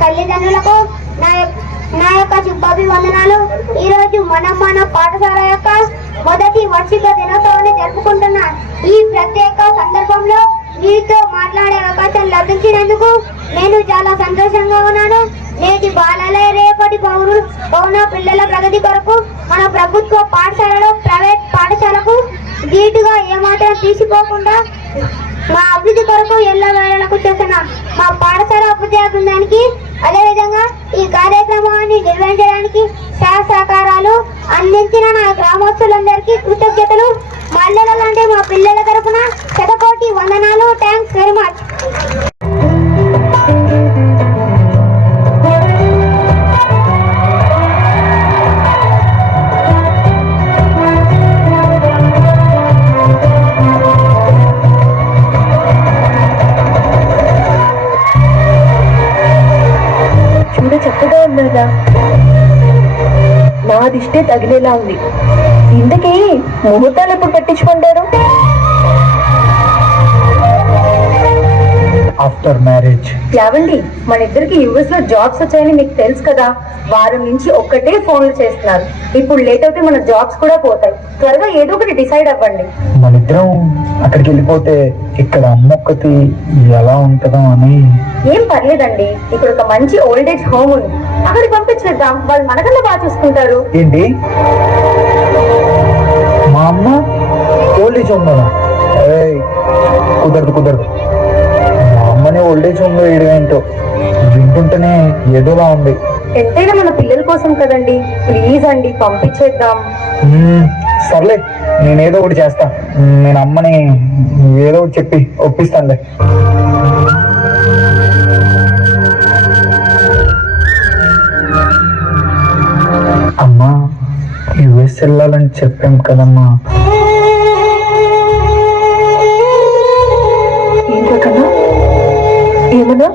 తల్లిదండ్రులకు నా యొక్క శుభాభివందనాలు. ఈ రోజు మన పాఠశాల యొక్క మొదటి వార్షిక దినోత్సవాన్ని జరుపుకుంటున్న ఈ ప్రత్యేక సందర్భంలో మీతో మాట్లాడే అవకాశం లభించినందుకు నేను చాలా సంతోషంగా ఉన్నాను. నేటి బాలలే రేపటి పౌన పిల్లల ప్రగతి కొరకు మన ప్రభుత్వ పాఠశాలలో ప్రైవేట్ పాఠశాలకు ధీటుగా ఏమాత్రం తీసిపోకుండా మా అభివృద్ధి కొరకు ఎల్లవేళలకు చేసిన మా పాఠశాల అభివృద్ధి బృందానికి, అదేవిధంగా ఈ కార్యక్రమాన్ని నిర్వహించడానికి సహకారాలు అందించిన నా గ్రామస్తులందరికీ కృతజ్ఞతలు. మల్లెల లాంటి మా పిల్లల తరఫున శతకోటి వందనాలు. Thanks very much. చక్కగా ఉన్నదా? నా దిష్టే తగిలేలా ఉంది. ఇంతకీ ముహూర్తాలు ఎప్పుడు పెట్టించుకుంటారు? After marriage. యావండి, మన ఇద్దరికి యుఎస్ లో జాబ్స్ వచ్చాయని మీకు తెలుసు కదా. వారం నుంచి ఒక్కటే ఫోన్లు చేస్తున్నారు. ఇప్పుడు లేట్ అయితే మన జాబ్స్ కూడా పోతాయి. త్వరగా ఏదో ఒకటి డిసైడ్ అవ్వండి. మన ఇద్దరం అక్కడికి వెళ్ళిపోతే ఇక్కడ అమ్మొక్కటి ఎలా ఉంటుందో అని. ఏం పర్లేదండి, ఇక్కడ ఒక మంచి ఓల్డ్ ఏజ్ హోమ్ ఉంది. అక్కడికి పంపించేద్దాం. వాళ్ళు మనకన్నా బాగా చూసుకుంటారు. ఏంటి, మా అమ్మ ఓల్డ్ ఏజ్ హోమ్? కుదరదు. మా అమ్మని ఓల్డ్ ఏజ్ హోమ్ లో వేయడం ఏంటో వింటుంటేనే ఏదోలా ఉంది. ఎంతైనా మన పిల్లల కోసం కదండి. ప్లీజ్ అండి, పంపించేద్దాం. సర్లే, నేనేదో ఒకటి చేస్తా. నేను అమ్మని ఏదో ఒకటి చెప్పి ఒప్పిస్తానులే. అమ్మా, యుఎస్ వెళ్ళాలని చెప్పాం కదమ్మా. ఏంటన్నా? ఏమన్నా?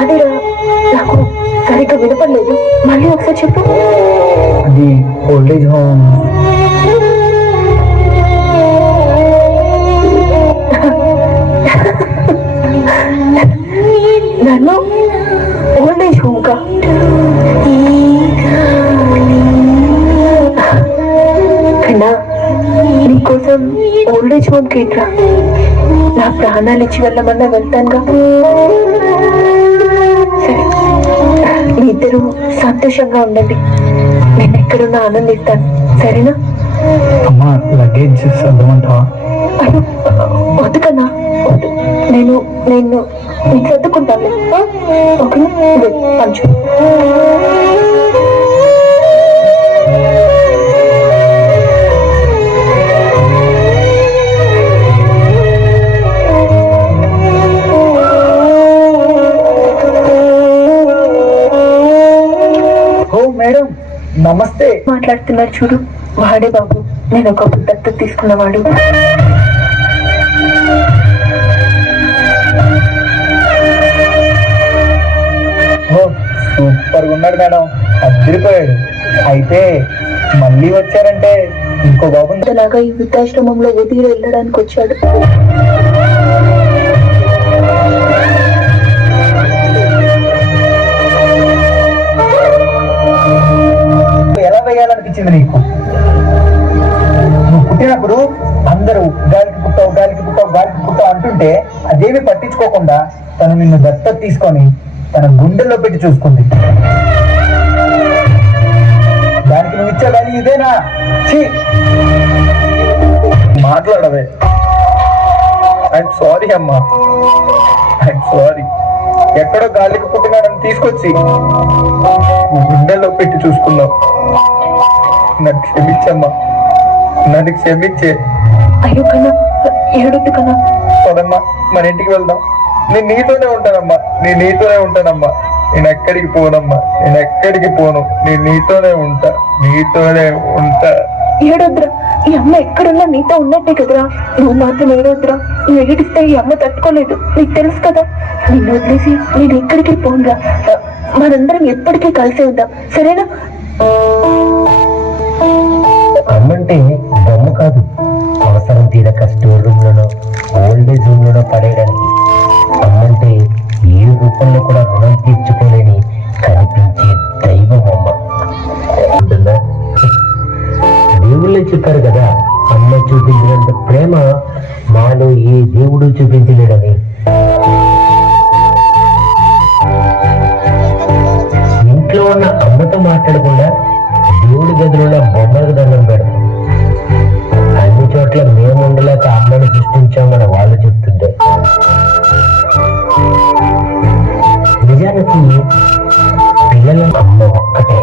అది నాకు సరిగ్గా వినపడలేదు. మళ్ళీ ఒకసారి చెప్పు. అది ఓల్డ్ ఏజ్ హోమ్. నన్ను ఓల్డ్ ఏజ్ హోమ్ కా? కన్నా, నీకోసం ఓల్డ్ ఏజ్ హోమ్ కేట్రా నా ప్రాణాలు ఇచ్చి వెళ్ళమన్నా వెళ్తానుగా. సరే, మీ ఇద్దరు సంతోషంగా ఉండండి. నేను ఎక్కడున్నా ఆనందిస్తాను. సరేనా? అమ్మా, లగేజ్ సర్దమంటావా? అయ్యో, వద్దు కన్నా, వద్దు. నేను నీకు సర్దుకుంటాను. ఓకేనా? పంచు. మేడం నమస్తే. మాట్లాడుతున్నారు చూడు, వాడే బాబు. నేను ఒకప్పుడు దత్తత తీసుకున్నవాడు. సూపర్ గా ఉన్నాడు మేడం, అదిరిపోయాడు. అయితే మళ్ళీ వచ్చారంటే ఇంకో బాబు అలాగా ఈ వృద్ధాశ్రమంలో వదిలి వెళ్ళడానికి వచ్చాడు. ఎలా వేయాలనిపించింది నీకు? నువ్వు పుట్టినప్పుడు అందరూ గాలికి పుట్టావు అంటుంటే అదేమి పట్టించుకోకుండా తను నిన్ను దత్తత తీసుకొని తన గుండెల్లో పెట్టి చూసుకుంది. దానికి నువ్వు ఇచ్చే వాల్యూ ఇదేనా? మాట్లాడవే. ఐఎమ్ సారీ అమ్మా, ఐఎమ్ సారీ. ఎక్కడో గాలికి పుట్టినాడని తీసుకొచ్చి గుండెల్లో పెట్టి చూసుకున్నావు. నన్ను క్షమించమ్మా, నన్ను క్షమించే. అయ్యో కన్నా, ఏడొద్దు కన్నా. పదమ్మా, మన ఇంటికి వెళ్దాం. నేను నీతోనే ఉంటానమ్మా. నేను ఎక్కడికి పోనమ్మా, నేను నీతోనే ఉంటా. ఏడొద్దురా, ఈ అమ్మ ఎక్కడున్నా నీతో ఉన్నట్టే కదరా. నువ్వు మాత్రం ఏడొద్దురా. నువ్వు ఏడిస్తే ఈ అమ్మ తట్టుకోలేదు, నీకు తెలుసు కదా. నిన్ను వదిలేసి నేను ఎక్కడికి పోనురా. మనందరం ఎప్పటికీ కలిసే ఉందాం, సరేనా? అమ్మంటే బొమ్మ కాదు, అవసరం తీరక స్టోర్ రూమ్ లోనో ఓల్డ్ ఏజ్ రూమ్ లోనో పడేయడానికి. అమ్మంటే ఏ రూపంలో కూడా రుణం తీర్చుకోలేని పిల్లల అమ్మ ఒక్కటే.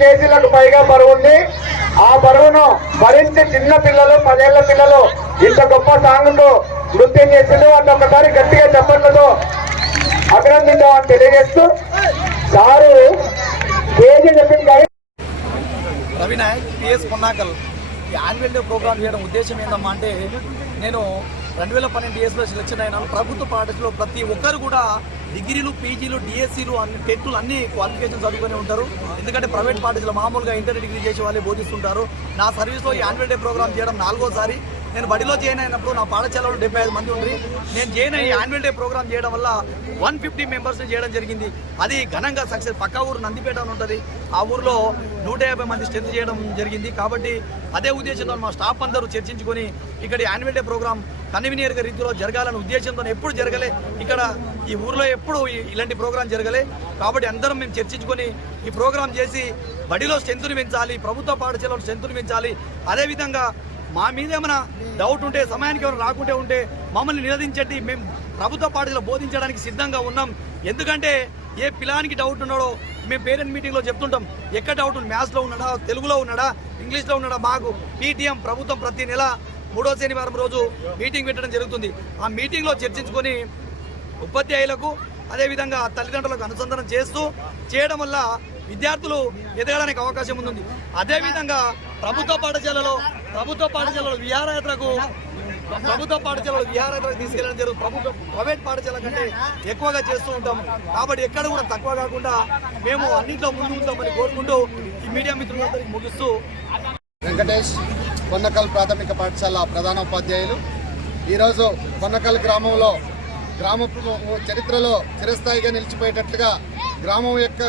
కేజీలకు పైగా బరువుంది. ఆ బరువును భరించి చిన్న పిల్లలు 10 ఏళ్ల పిల్లలు ఇంత గొప్ప సాంగ్కు నృత్యం చేసిండు. వాటిని ఒకసారి గట్టిగా చప్పట్లతో అభినందించామని తెలియజేస్తూ సారు కేజీ చెప్పింది. రవినాయక్ పిఎస్ పొన్నాకల్ ఈ యాన్యువల్ డే ప్రోగ్రామ్ చేయడం ఉద్దేశం ఏంటమ్మా అంటే, నేను 2012 డిఎస్లో సెలెక్షన్ అయినాను. ప్రభుత్వ పాఠశాలలో ప్రతి ఒక్కరు కూడా డిగ్రీలు, పీజీలు, డిఎస్సీలు అన్ని టెట్లు అన్ని క్వాలిఫికేషన్ చదువుకొని ఉంటారు. ఎందుకంటే ప్రైవేట్ పాఠశాల మామూలుగా ఇంటర్ డిగ్రీ చేసే వాళ్ళే బోధిస్తుంటారు. నా సర్వీస్లో ఈ యాన్యువల్ డే ప్రోగ్రామ్ చేయడం 4వసారి. నేను బడిలో జాయిన్ అయినప్పుడు నా పాఠశాలలో 75 మంది ఉంది. నేను జాయిన్ అయ్యి యాన్యువల్ డే ప్రోగ్రామ్ చేయడం వల్ల 150 మెంబర్స్ని చేయడం జరిగింది. అది ఘనంగా సక్సెస్. పక్క ఊరు నందిపేట అని ఉంటుంది, ఆ ఊరిలో 150 మంది స్ట్రెంత్ చేయడం జరిగింది. కాబట్టి అదే ఉద్దేశంతో మా స్టాఫ్ అందరూ చర్చించుకొని ఇక్కడ యాన్యువల్ డే ప్రోగ్రామ్ కన్వీనియర్గా రీతిలో జరగాలనే ఉద్దేశంతో ఎప్పుడు జరగలే, ఇక్కడ ఈ ఊర్లో ఎప్పుడు ఇలాంటి ప్రోగ్రాం జరగలే. కాబట్టి అందరం మేము చర్చించుకొని ఈ ప్రోగ్రాం చేసి బడిలో స్ట్రెంత్ని పెంచాలి, ప్రభుత్వ పాఠశాలలో స్ట్రెంత్ని పెంచాలి. అదేవిధంగా మా మీద ఏమైనా డౌట్ ఉంటే, సమయానికి ఎవరు రాకుంటే ఉంటే మమ్మల్ని నిలదించండి. మేము ప్రభుత్వ పాఠశాలలో బోధించడానికి సిద్ధంగా ఉన్నాం. ఎందుకంటే ఏ పిల్లానికి డౌట్ ఉన్నాడో మేము పేరెంట్ మీటింగ్లో చెప్తుంటాం. ఎక్కడ డౌట్ ఉంది, మ్యాథ్స్లో ఉన్నాడా, తెలుగులో ఉన్నాడా, ఇంగ్లీష్లో ఉన్నాడా, మాకు పీటీఎం ప్రభుత్వం ప్రతి నెల 3వ శనివారం రోజు మీటింగ్ పెట్టడం జరుగుతుంది. ఆ మీటింగ్లో చర్చించుకొని ఉపాధ్యాయులకు అదేవిధంగా తల్లిదండ్రులకు అనుసంధానం చేయడం వల్ల విద్యార్థులు ఎదగడానికి అవకాశం ఉంటుంది. అదేవిధంగా ప్రభుత్వ పాఠశాలలో విహారయాత్రకు తీసుకెళ్ళడం జరుగుతుంది. ప్రైవేట్ పాఠశాల కంటే ఎక్కువగా చేస్తూ ఉంటాం. కాబట్టి ఎక్కడ కూడా తక్కువ కాకుండా మేము అన్నింటిలో ముందు ఉంటామని కోరుకుంటూ ఈ మీడియా మిత్రులందరికీ ముగిస్తూ వెంకటేష్ కొన్నకల్ ప్రాథమిక పాఠశాల ప్రధానోపాధ్యాయులు. ఈరోజు కొన్నకల్ గ్రామంలో గ్రామ చరిత్రలో చిరస్థాయిగా నిలిచిపోయేటట్లుగా గ్రామం యొక్క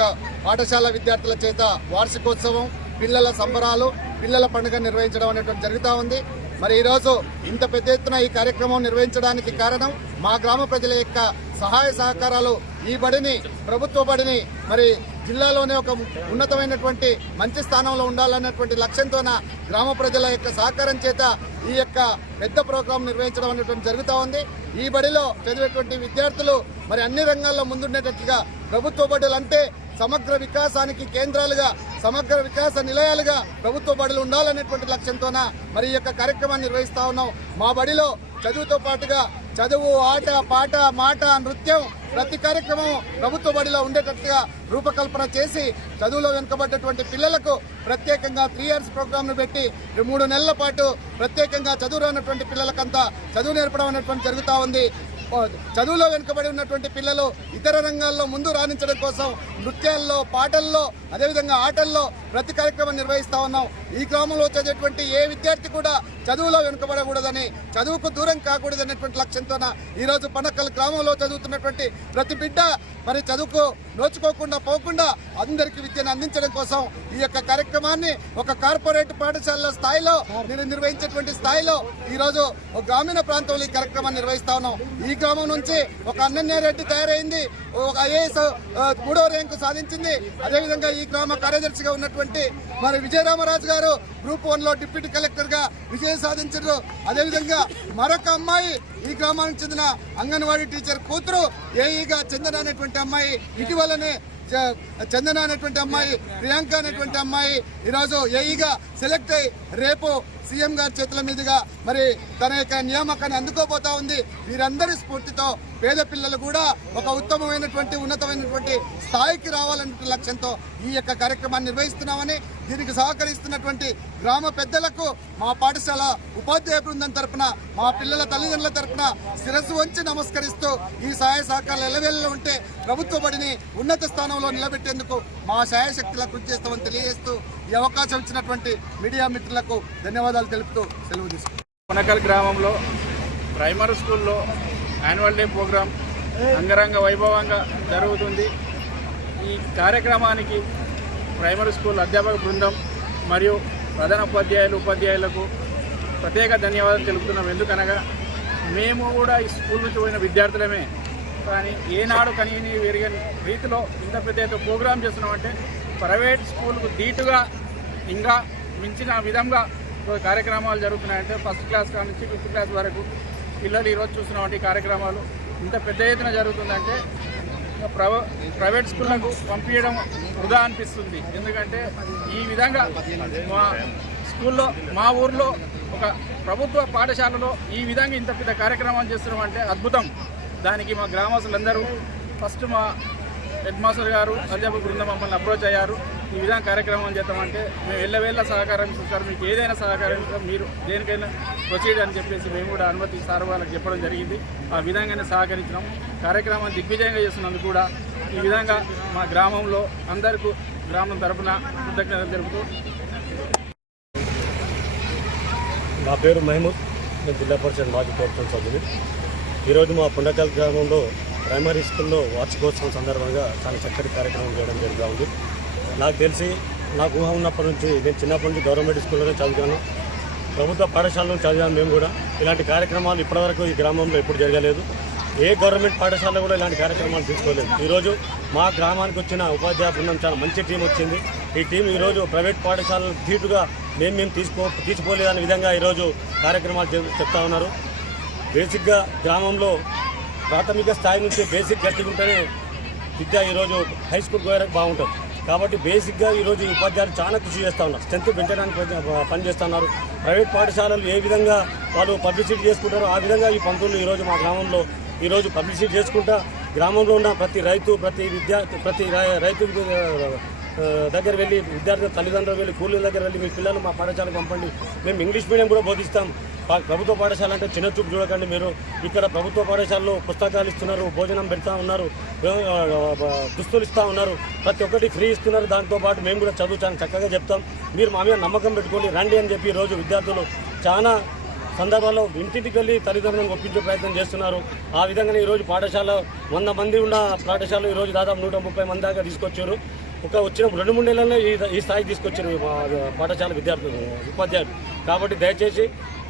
పాఠశాల విద్యార్థుల చేత వార్షికోత్సవం, పిల్లల సంబరాలు, పిల్లల పండుగ నిర్వహించడం అనేటువంటి జరుగుతూ ఉంది. మరి ఈరోజు ఇంత పెద్ద ఎత్తున ఈ కార్యక్రమం నిర్వహించడానికి కారణం మా గ్రామ ప్రజల యొక్క సహాయ సహకారాలు. ఈ బడిని, ప్రభుత్వ బడిని మరి జిల్లాలోనే ఒక ఉన్నతమైనటువంటి మంచి స్థానంలో ఉండాలన్నటువంటి లక్ష్యంతోన గ్రామ ప్రజల యొక్క సహకారం చేత ఈ యొక్క పెద్ద ప్రోగ్రాం నిర్వహించడం అనేటువంటి జరుగుతూ ఉంది. ఈ బడిలో చదివేటువంటి విద్యార్థులు మరి అన్ని రంగాల్లో ముందుండేటట్లుగా ప్రభుత్వ బడులు అంటే సమగ్ర వికాసానికి కేంద్రాలుగా, సమగ్ర వికాస నిలయాలుగా ప్రభుత్వ బడులు ఉండాలనేటువంటి లక్ష్యంతోన మరి ఈ యొక్క కార్యక్రమాన్ని నిర్వహిస్తా ఉన్నాం. మా బడిలో చదువుతో పాటుగా చదువు, ఆట, పాట, మాట, నృత్యం ప్రతి కార్యక్రమం ప్రభుత్వ బడిలో ఉండేటట్టుగా రూపకల్పన చేసి చదువులో వెనుకబడ్డటువంటి పిల్లలకు ప్రత్యేకంగా 3 years ప్రోగ్రాంను పెట్టి 3 నెలల పాటు ప్రత్యేకంగా చదువు రానటువంటి పిల్లలకంతా చదువు నేర్పడం అనేటువంటి జరుగుతూ ఉంది. చదువులో వెనుకబడి ఉన్నటువంటి పిల్లలు ఇతర రంగాల్లో ముందు రాణించడం కోసం నృత్యాల్లో, పాటల్లో, అదేవిధంగా ఆటల్లో ప్రతి కార్యక్రమం నిర్వహిస్తూ ఉన్నాం. ఈ గ్రామంలో చదివేటువంటి ఏ విద్యార్థి కూడా చదువులో వెనుకబడకూడదని, చదువుకు దూరం కాకూడదనేటువంటి లక్ష్యంతోన ఈరోజు పనకల్ గ్రామంలో చదువుతున్నటువంటి ప్రతి బిడ్డ మరి చదువుకు నోచుకోకుండా పోకుండా అందరికీ విద్యను అందించడం కోసం ఈ యొక్క కార్యక్రమాన్ని ఒక కార్పొరేట్ పాఠశాలల స్థాయిలో నిర్వహించేటువంటి స్థాయిలో ఈరోజు ఒక గ్రామీణ ప్రాంతంలో ఈ కార్యక్రమాన్ని నిర్వహిస్తా ఉన్నాం. ఈ గ్రామం నుంచి ఒక అన్నన్యారెడ్డి తయారైంది, ఒక ఐఏఎస్ 3వ ర్యాంకు సాధించింది. అదేవిధంగా ఈ గ్రామ కార్యదర్శిగా ఉన్నటువంటి మరి విజయరామరాజు గారు గ్రూప్ 1లో డిప్యూటీ కలెక్టర్ గా విజయం సాధించారు. అదేవిధంగా మరొక అమ్మాయి ఈ గ్రామానికి చెందిన అంగన్వాడీ టీచర్ కూతురు ఏఈగా చందన అనేటువంటి అమ్మాయి, ఇటీవలనే చందన అనేటువంటి అమ్మాయి, ప్రియాంక అనేటువంటి అమ్మాయి ఈరోజు ఏఈగా సెలెక్ట్ అయ్యి రేపు సీఎం గారి చేతుల మీదుగా మరి తన యొక్క నియామకాన్ని అందుకోబోతా ఉంది. వీరందరి స్ఫూర్తితో పేద పిల్లలు కూడా ఒక ఉత్తమమైనటువంటి, ఉన్నతమైనటువంటి స్థాయికి రావాలనే లక్ష్యంతో ఈ యొక్క కార్యక్రమాన్ని నిర్వహిస్తున్నామని, దీనికి సహకరిస్తున్నటువంటి గ్రామ పెద్దలకు మా పాఠశాల ఉపాధ్యాయ బృందం తరపున, మా పిల్లల తల్లిదండ్రుల తరపున శిరస్సు వంచి నమస్కరిస్తూ ఈ సహాయ సహకారాలు ఎల్లవేళలో ఉంటే ప్రభుత్వ బడిని ఉన్నత స్థానంలో నిలబెట్టేందుకు మా శాయశక్తిలా కృషి చేస్తామని తెలియజేస్తూ ఈ అవకాశం ఇచ్చినటువంటి మీడియా మిత్రులకు ధన్యవాదాలు తెలుపుతూ సెలవు తీసుకుంటాం. కొనకల్ గ్రామంలో ప్రైమరీ స్కూల్లో యాన్యువల్ డే ప్రోగ్రాం అంగరంగ వైభవంగా జరుగుతుంది. ఈ కార్యక్రమానికి ప్రైమరీ స్కూల్ అధ్యాపక బృందం మరియు ప్రధానోపాధ్యాయులు, ఉపాధ్యాయులకు ప్రత్యేక ధన్యవాదాలు తెలుపుతున్నాం. ఎందుకనగా మేము కూడా ఈ స్కూల్ నుంచి పోయిన విద్యార్థులమే, కానీ ఏనాడు కనీని విరగని రీతిలో ఇంత పెద్ద ప్రోగ్రాం చేస్తున్నామంటే ప్రైవేట్ స్కూల్కు ధీటుగా ఇంకా మించిన విధంగా కార్యక్రమాలు జరుగుతున్నాయంటే ఫస్ట్ క్లాస్ నుంచి 5th క్లాస్ వరకు పిల్లలు ఈరోజు చూస్తున్నామంటే ఈ కార్యక్రమాలు ఇంత పెద్ద ఎత్తున జరుగుతుందంటే ప్రైవేట్ స్కూళ్ళకు పంపించడం వృధా అనిపిస్తుంది. ఎందుకంటే ఈ విధంగా మా స్కూల్లో, మా ఊర్లో ఒక ప్రభుత్వ పాఠశాలలో ఈ విధంగా ఇంత పెద్ద కార్యక్రమాలు చేస్తున్నామంటే అద్భుతం. దానికి మా గ్రామస్తులందరూ ఫస్ట్ మా హెడ్ మాస్టర్ గారు, అధ్యాపక బృందం మమ్మల్ని అప్రోచ్ అయ్యారు. ఈ విధంగా కార్యక్రమం చేద్దామంటే మేము ఎల్లవేళ్ళ సహకారం ఇస్తారు, మీకు ఏదైనా సహకారం మీరు దేనికైనా ప్రొసీడ్ అని చెప్పేసి మేము కూడా అనుమతి సార్ వాళ్ళకి చెప్పడం జరిగింది. ఆ విధంగానే సహకరించినాం. కార్యక్రమాన్ని దిగ్విజయంగా చేస్తున్నందుకు కూడా ఈ విధంగా మా గ్రామంలో అందరికీ గ్రామం తరఫున కృతజ్ఞతలు తెలుపుతూ. నా పేరు మహమూద్, నేను జిల్లా పరిషత్ మాజీ కోర్టు సభ్యుని. ఈరోజు మా పుండకల్ గ్రామంలో ప్రైమరీ స్కూల్లో వార్షికోత్సవం సందర్భంగా చాలా చక్కటి కార్యక్రమం చేయడం జరుగుతూ ఉంది. నాకు తెలిసి నాకు ఊహ ఉన్నప్పటి నుంచి, నేను చిన్నప్పటి నుంచి గవర్నమెంట్ స్కూల్లోనే చదివాను, ప్రభుత్వ పాఠశాలలో చదివాను. మేము కూడా ఇలాంటి కార్యక్రమాలు ఇప్పటివరకు ఈ గ్రామంలో ఎప్పుడు జరగలేదు. ఏ గవర్నమెంట్ పాఠశాలలో కూడా ఇలాంటి కార్యక్రమాలు తీసుకోలేదు. ఈరోజు మా గ్రామానికి వచ్చిన ఉపాధ్యాయ బృందం చాలా మంచి టీం వచ్చింది. ఈ టీం ఈరోజు ప్రైవేట్ పాఠశాలలు ధీటుగా మేము తీసుకోలేదనే విధంగా ఈరోజు కార్యక్రమాలు చెప్తా ఉన్నారు. బేసిక్గా గ్రామంలో ప్రాథమిక స్థాయి నుంచి బేసిక్ గట్టిగుంటేనే విద్య ఈరోజు హై స్కూల్ పోయేరకు బాగుంటుంది. కాబట్టి బేసిక్గా ఈరోజు ఈ ఉపాధ్యాయులు చాలా కృషి చేస్తూ ఉన్నారు, స్ట్రెంత్ పెంచడానికి పనిచేస్తున్నారు. ప్రైవేట్ పాఠశాలలు ఏ విధంగా వాళ్ళు పబ్లిసిటీ చేసుకుంటారో ఆ విధంగా ఈ పంతులు ఈరోజు మా గ్రామంలో ఈరోజు పబ్లిసిటీ చేసుకుంటా గ్రామంలో ఉన్న ప్రతి రైతు, ప్రతి రైతు దగ్గర వెళ్ళి విద్యార్థుల తల్లిదండ్రులు వెళ్ళి కూలీల దగ్గర వెళ్ళి మీ పిల్లలు మా పాఠశాలకు పంపండి, మేము ఇంగ్లీష్ మీడియం కూడా బోధిస్తాం. ప్రభుత్వ పాఠశాల అంటే చిన్న చూపు చూడకండి. మీరు ఇక్కడ ప్రభుత్వ పాఠశాలలో పుస్తకాలు ఇస్తున్నారు, భోజనం పెడతా ఉన్నారు, దుస్తులు ఇస్తూ ఉన్నారు, ప్రతి ఒక్కటి ఫ్రీ ఇస్తున్నారు. దాంతోపాటు మేము కూడా చదువు చాలా చక్కగా చెప్తాం, మీరు మా మీద నమ్మకం పెట్టుకొని రండి అని చెప్పి ఈరోజు విద్యార్థులు చాలా సందర్భాల్లో ఇంటింటికి వెళ్ళి తల్లిదండ్రులను ఒప్పించే ప్రయత్నం చేస్తున్నారు. ఆ విధంగానే ఈరోజు పాఠశాల 100 మంది ఉన్న పాఠశాలలో ఈరోజు దాదాపు 130 మంది దాకా తీసుకొచ్చారు. వచ్చిన 2-3 నెలల్లో ఈ స్థాయికి తీసుకొచ్చారు మా పాఠశాల విద్యార్థులు ఉపాధ్యాయులు. కాబట్టి దయచేసి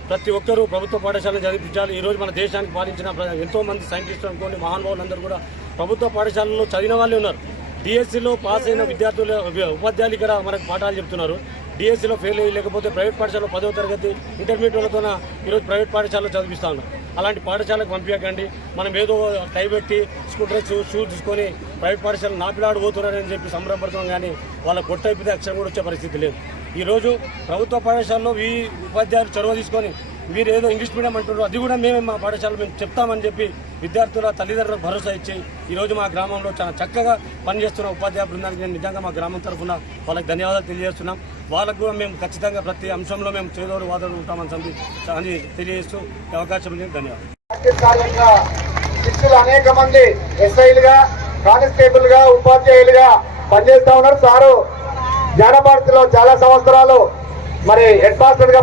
ప్రతి ఒక్కరూ ప్రభుత్వ పాఠశాలను చదివించాలి. ఈరోజు మన దేశానికి పాలించిన ఎంతోమంది సైంటిస్టులు అనుకోని మహానుభావులందరూ కూడా ప్రభుత్వ పాఠశాలలో చదివిన వాళ్ళే ఉన్నారు. డిఎస్సిలో పాస్ అయిన విద్యార్థులు ఉపాధ్యాయులు ఇక్కడ మనకు పాఠాలు చెప్తున్నారు. డిఎస్సిలో ఫెయిల్ అయ్యి లేకపోతే ప్రైవేట్ పాఠశాలలో 10వ తరగతి ఇంటర్మీడియట్ వాళ్ళతో ఈరోజు ప్రైవేట్ పాఠశాలలో చదివిస్తూ ఉన్నారు. అలాంటి పాఠశాలకు పంపించకండి. మనం ఏదో టై పెట్టి స్కూల్ డ్రెస్ షూస్ తీసుకొని ప్రైవేట్ పాఠశాల నాపిలాడు పోతున్నారని చెప్పి సంబరపడుతున్నాం, కానీ వాళ్ళ కొట్టయిపోతే అక్షరం కూడా వచ్చే పరిస్థితి లేదు. ఈరోజు ప్రభుత్వ పాఠశాలలో ఈ ఉపాధ్యాయులు చొరవ తీసుకొని మీరు ఏదో ఇంగ్లీష్ మీడియం అంటున్నారు, అది కూడా మేమే మా పాఠశాలలో మేము చెప్తామని చెప్పి విద్యార్థుల తల్లిదండ్రులకు భరోసా ఇచ్చి ఈరోజు మా గ్రామంలో చాలా చక్కగా పనిచేస్తున్న ఉపాధ్యాయ బృందానికి నేను నిజంగా మా గ్రామం తరఫున వాళ్ళకి ధన్యవాదాలు తెలియజేస్తున్నాం. వాళ్ళకు కూడా మేము ఖచ్చితంగా ప్రతి అంశంలో మేము చేదోడు వాదోడు ఉంటామని అని తెలియజేస్తూ అవకాశం ఇచ్చిన ధన్యవాదాలు. శిష్యులు అనేక మంది ఎస్ఐలుగా, కానిస్టేబుల్గా, ఉపాధ్యాయులుగా పనిచేస్తా ఉన్నారు. సారు జ్ఞానభారతిలో చాలా సంవత్సరాలు మరి హెడ్ మాస్టర్గా